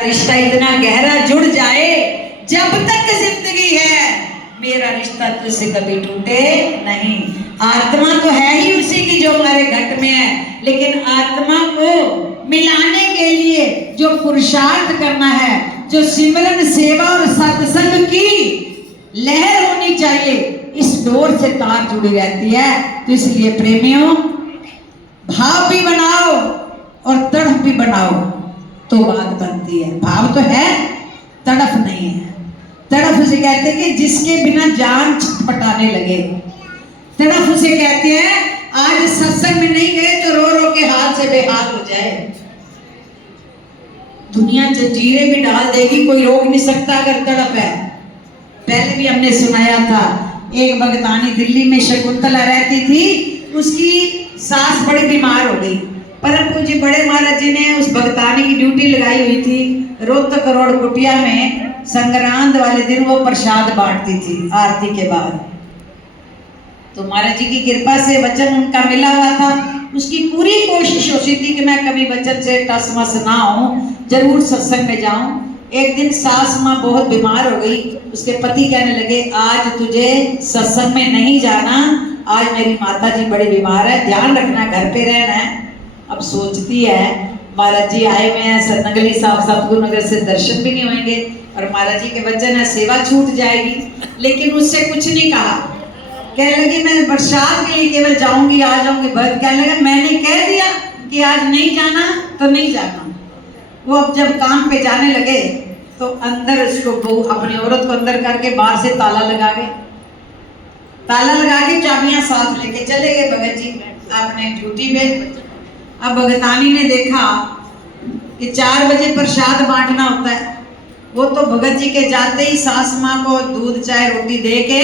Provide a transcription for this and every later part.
रिश्ता इतना गहरा जुड़ जाए, जब तक जिंदगी है मेरा रिश्ता तुझसे कभी टूटे नहीं। आत्मा तो है ही उसी की जो हमारे घट में है, लेकिन आत्मा को मिलाने के लिए जो पुरुषार्थ करना है, जो सिमरन सेवा और सत्संग की लहर होनी चाहिए, इस डोर से तार जुड़ी रहती है। तो इसलिए प्रेमियों, भाव भी बनाओ और तड़प भी बनाओ तो बात बनती है। भाव तो है, तड़प नहीं है। तड़प उसे कहते हैं कि जिसके बिना जान छटपटाने लगे। तड़प उसे कहते हैं आज सत्संग में नहीं गए तो रो रो के हाथ से बेहाल हो जाए। दुनिया जंजीरें भी डाल देगी, कोई रोक नहीं सकता अगर तड़प है। पहले भी हमने सुनाया था, एक भगतानी दिल्ली में शकुंतला रहती थी, उसकी सास बड़ी बीमार हो गई। परम पूज्य बड़े महाराज जी ने उस भगतानी की ड्यूटी लगाई हुई थी। रोहतक करोड़ कुटिया में संक्रांत वाले दिन वो प्रसाद बांटती थी आरती के बाद। तो महाराज जी की कृपा से वचन उनका मिला हुआ था। उसकी पूरी कोशिश होती थी कि मैं कभी वचन से टस मस ना हूं, जरूर सत्संग में जाऊं। एक दिन सास माँ बहुत बीमार हो गई। उसके पति कहने लगे आज तुझे सत्संग में नहीं जाना, आज मेरी माता जी बड़ी बीमार है, ध्यान रखना, घर पे रहना है। अब सोचती है महाराज जी आए हुए हैं, सतनगली साहब सतगुरु नगर से दर्शन भी नहीं होंगे और महाराज जी के वचन है सेवा छूट जाएगी। लेकिन उससे कुछ नहीं कहा। कहने लगी मैं प्रसाद के लिए केवल जाऊंगी, आ जाऊंगी। भक्त कहने लगा मैंने कह दिया कि आज नहीं जाना तो नहीं जाना। वो अब जब काम पे जाने लगे तो अंदर उसको अपनी औरत को अंदर करके बाहर से ताला लगा गए। ताला लगा के चाबियां साथ लेके चले गए भगत जी अपने ड्यूटी पे। अब भगतानी ने देखा कि 4 बजे प्रसाद बांटना होता है। वो तो भगत जी के जाते ही सास माँ को दूध चाय रोटी दे के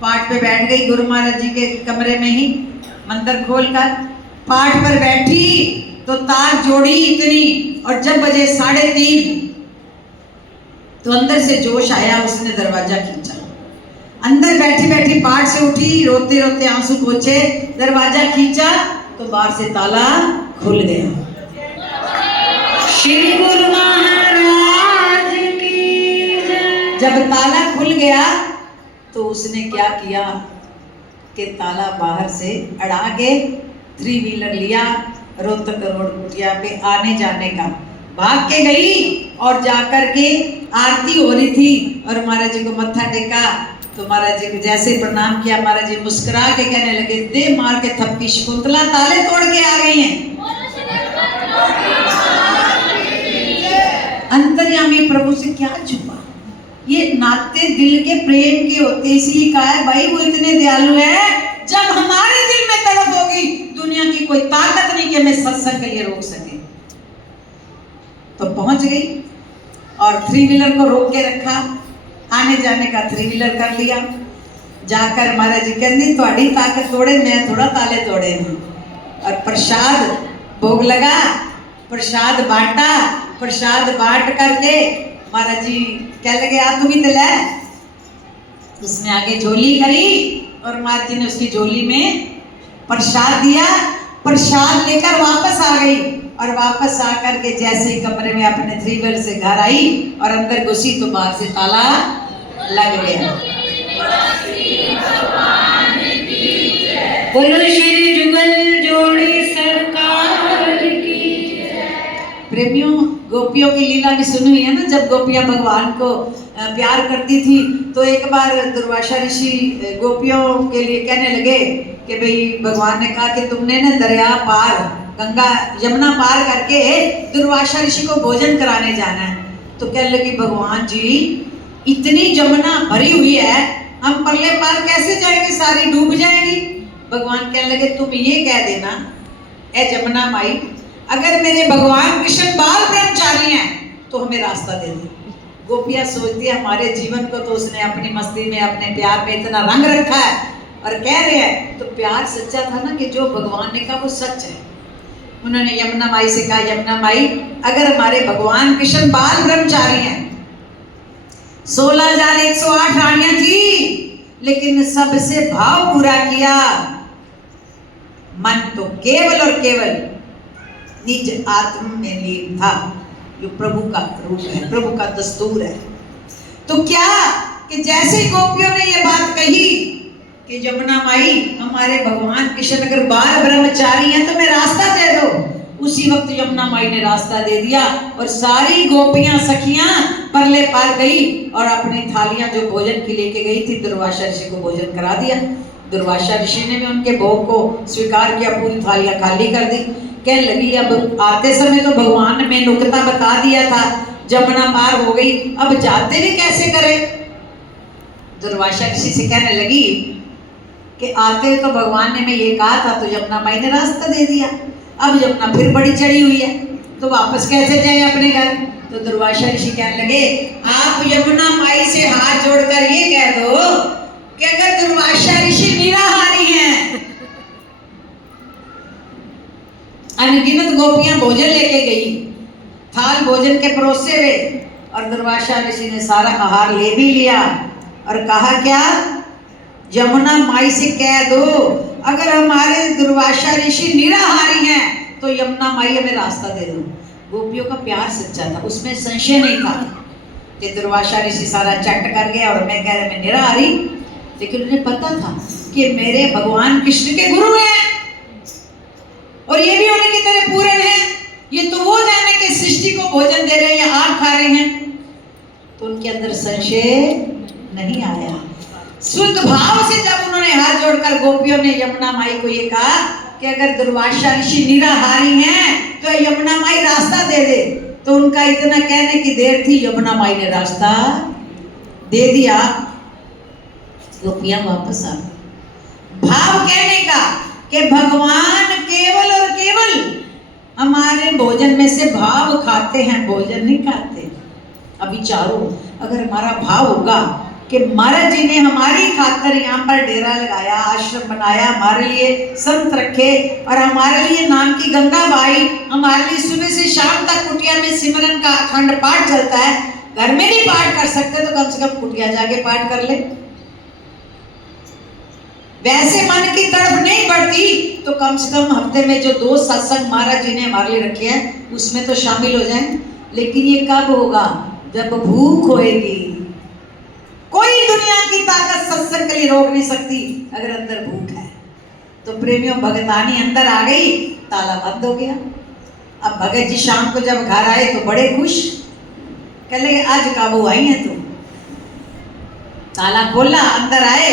पाठ पे बैठ गई। गुरु महाराज जी के कमरे में ही मंदिर खोलकर पाठ पर बैठी तो तार जोड़ी इतनी, और जब बजे 3:30 तो अंदर से जोश आया, उसने दरवाजा खींचा। अंदर बैठी बैठी पाठ से उठी, रोते रोते आंसू पोंछे, दरवाजा खींचा तो बाहर से ताला खुल गया। श्री गुरु महाराज की जय। जब ताला खुल गया तो उसने क्या किया कि ताला बाहर से अड़ा के 3 व्हीलर लिया, रोहतक रोड कुटिया पे आने जाने का भाग के गई और जाकर के आरती हो रही थी और महाराज जी को मत्था टेका। तो महाराज जी को जैसे प्रणाम किया, महाराज जी मुस्कुरा के कहने लगे दे मार के थप्पी, शकुंतला ताले तोड़ के आ गई हैं। अंतर्यामी प्रभु से क्या छुपा, ये नाते दिल के प्रेम के होते। इसलिए कहा है भाई वो इतने दयालु है, जब हमारे दिल में तड़प होगी दुनिया की कोई ताकत नहीं कि हमें सत्संग के लिए रोक सके। तो पहुंच गई और 3 व्हीलर को रोक के रखा, आने जाने का 3 व्हीलर कर लिया। जाकर महाराज जी कहते थोड़ी ताकत तोड़े, मैं थोड़ा ताले तोड़े हैं। और प्रसाद भोग लगा, प्रसाद बांटा, प्रसाद बांट करके महाराज जी कह लगे आ तू भी तो ले। उसने आगे झोली करी और महाराज जी ने उसकी झोली में प्रसाद दिया। प्रसाद लेकर वापस आ गई और वापस आकर के जैसे ही कमरे में अपने 3 व्हीलर से घर आई और अंदर घुसी तो बाहर से ताला लग गया। बोलो श्री जुगल जोड़ी सरकार की। प्रेमियों, गोपियों की लीला भी सुनी हुई है ना। जब गोपियां भगवान को प्यार करती थी तो एक बार दुर्वासा ऋषि गोपियों के लिए कहने लगे कि भाई भगवान ने कहा कि तुमने ना दरिया पार, गंगा यमुना पार करके दुर्वासा ऋषि को भोजन कराने जाना है। तो कहने लगी भगवान जी इतनी यमुना भरी हुई है, हम परले पार कैसे जाएंगे, सारी डूब जाएंगी। भगवान कहने लगे तुम ये कह देना ए यमुना माई, अगर मेरे भगवान कृष्ण बाल ब्रह्मचारी हैं तो हमें रास्ता दे दे। गोपियां सोचती है हमारे जीवन को तो उसने अपनी मस्ती में अपने प्यार में इतना रंग रखा है और कह रहे हैं तो प्यार सच्चा था ना कि जो भगवान ने कहा वो सच है। उन्होंने यमुना माई से कहा यमुना माई अगर हमारे भगवान कृष्ण बाल ब्रह्मचारी हैं, 16,108 रानियां थी लेकिन सबसे भाव पूरा किया, मन तो केवल और केवल निज आत्म में लीन था। जो प्रभु का रूप है, प्रभु का दस्तूर है। तो क्या कि जैसे गोपियों ने ये बात कही कि जमुना माई हमारे भगवान कृष्ण अगर बाल ब्रह्मचारी हैं तो मैं रास्ता दे दो, उसी वक्त यमुना माई ने रास्ता दे दिया और सारी गोपियां सखियां परले पार गई और अपनी थालियां जो भोजन की लेके गई थी दुर्वासा ऋषि को भोजन करा दिया। दुर्वासा ऋषि ने भी उनके भोग को स्वीकार किया, पूरी थालियां खाली कर दी। कहने लगी अब आते समय तो भगवान ने नुक्ता बता दिया था, जमुना पार हो गई, अब जाते भी कैसे करें। दुर्वासा ऋषि से कहने लगी कि आते तो भगवान ने मैं ये कहा था, तो यमुना माई ने रास्ता दे दिया, अब यमुना फिर बड़ी चढ़ी हुई है तो वापस कैसे जाए अपने घर। तो दुर्वासा ऋषि कहने लगे आप यमुना माई से हाथ जोड़कर ये कह दो कि अगर दुर्वासा ऋषि निराहारी हैं, अनगिनत गोपियां भोजन लेके गई, थाल भोजन के परोसे हुए, और दुर्वासा ऋषि ने सारा आहार ले भी लिया और कहा क्या, यमुना माई से कह दो अगर हमारे दुर्वासा ऋषि निराहारी हैं तो यमुना माई हमें रास्ता दे दो। गोपियों का प्यार सच्चा था, उसमें संशय नहीं था कि दुर्वासा ऋषि सारा चट कर गया और मैं कह रहा मैं निराहारी, लेकिन उन्हें पता था कि मेरे भगवान कृष्ण के गुरु हैं और ये भी उनकी तरह पूरे हैं, ये तो वो जाने के सृष्टि को भोजन दे रहे हैं या आग खा रहे हैं। तो उनके अंदर संशय नहीं आया। शुद्ध भाव से जब उन्होंने हाथ जोड़कर गोपियों ने यमुना माई को ये कहा कि अगर दुर्वासा ऋषि निराहारी हैं तो यमुना माई रास्ता दे दे, तो उनका इतना कहने की देर थी, यमुना माई ने रास्ता दे दिया। गोपियां वापस आ, भाव कहने का कि भगवान केवल और केवल हमारे भोजन में से भाव खाते हैं, भोजन नहीं खाते। अभी चारों अगर हमारा भाव होगा कि महाराज जी ने हमारी खातर यहाँ पर डेरा लगाया, आश्रम बनाया, हमारे लिए संत रखे और हमारे लिए नाम की गंगा बहाई, हमारे लिए सुबह से शाम तक कुटिया में सिमरन का अखंड पाठ चलता है, घर में नहीं पाठ कर सकते तो कम से कम कुटिया जाके पाठ कर ले। वैसे मन की तरफ नहीं बढ़ती तो कम से कम हफ्ते में जो 2 सत्संग महाराज जी ने हमारे लिए रखे हैं उसमें तो शामिल हो जाएं। लेकिन ये कब होगा, जब भूख होएगी। कोई दुनिया की ताकत सत्संग के लिए रोक नहीं सकती अगर अंदर भूख है। तो प्रेमियों भगतानी अंदर आ गई, ताला बंद हो गया। अब भगत जी शाम को जब घर आए तो बड़े खुश, कह लगे आज काबू आई है तू। ताला खोला, अंदर आए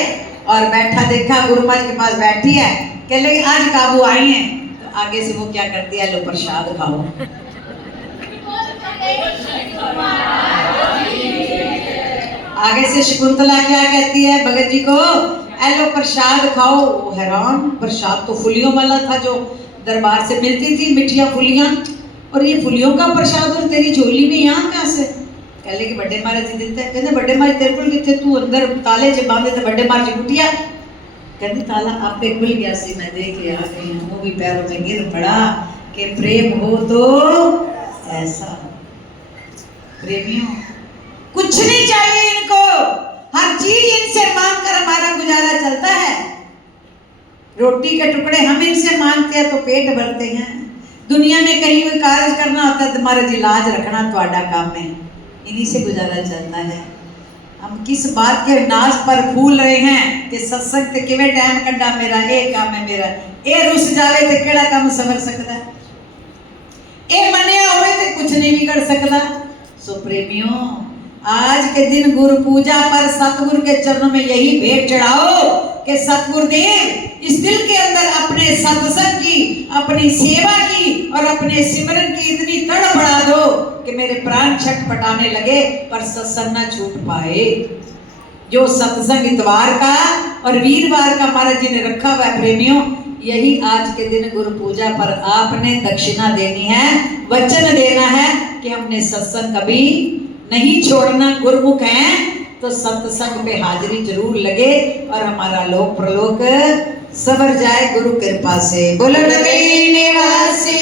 और बैठा देखा गुरु महाराज के पास बैठी है, कह लगे आज काबू आई है। तो आगे से वो क्या करती है, लो प्रसाद खाओ। आगे से शकुंतला क्या कहती है भगत जी को, एलो प्रसाद खाओ। वो हैरान, प्रसाद तो फुलियों वाला था जो दरबार से मिलती थी, मिठिया फुलियां, और ये फुलियों का प्रसाद और तेरी झोली में यहाँ कहाँ से। कह ले कि बड़े महाराज जी देते हैं। कहते बड़े महाराज तेरे को कितने, तू अंदर ताले से बांधे थे बड़े महाराज जी कुटिया। कहती ताला आप पे खुल गया सी, मैं देख के आ गई हूँ, वो भी पैरों में गिर पड़ा कि प्रेम हो तो ऐसा। प्रेमियों कुछ नहीं चाहिए इनको, हर चीज इनसे मांग कर हमारा गुजारा चलता है। रोटी के टुकड़े हम इनसे मांगते हैं तो पेट भरते हैं। दुनिया में कहीं कोई कार्य करना होता है तुम्हारा जी लाज रखना तुम्हारा काम है, इन्हीं से गुजारा चलता है। हम किस बात के नाज पर फूल रहे हैं कि सत्संग ते किवे टाइम कड्डा मेरा, ए काम है मेरा, ए रुस जावे ते केड़ा काम सवर सकता है, ए मनिया होवे ते कुछ नहीं बिगड़ सकता। सो प्रेमियों आज के दिन गुरु पूजा पर सतगुरु के चरणों में यही भेंट चढ़ाओ कि सतगुरुदेव इस दिल के अंदर अपने सत्संग की, अपनी सेवा की और अपने सिमरन की इतनी तड़प बढ़ा दो कि मेरे प्राण छटपटाने लगे पर सत्संग न छूट पाए। जो सत्संग इतवार का और वीरवार का महाराज जी ने रखा हुआ है प्रेमियों, यही आज के दिन गुरु पूजा पर आपने दक्षिणा देनी है, वचन देना है कि हमने सत्संग कभी नहीं छोड़ना। गुरुमुख हैं तो सत्संग पे हाजिरी जरूर लगे और हमारा लोक प्रलोक सवर जाए गुरु कृपा से। बोलो नगरी निवासी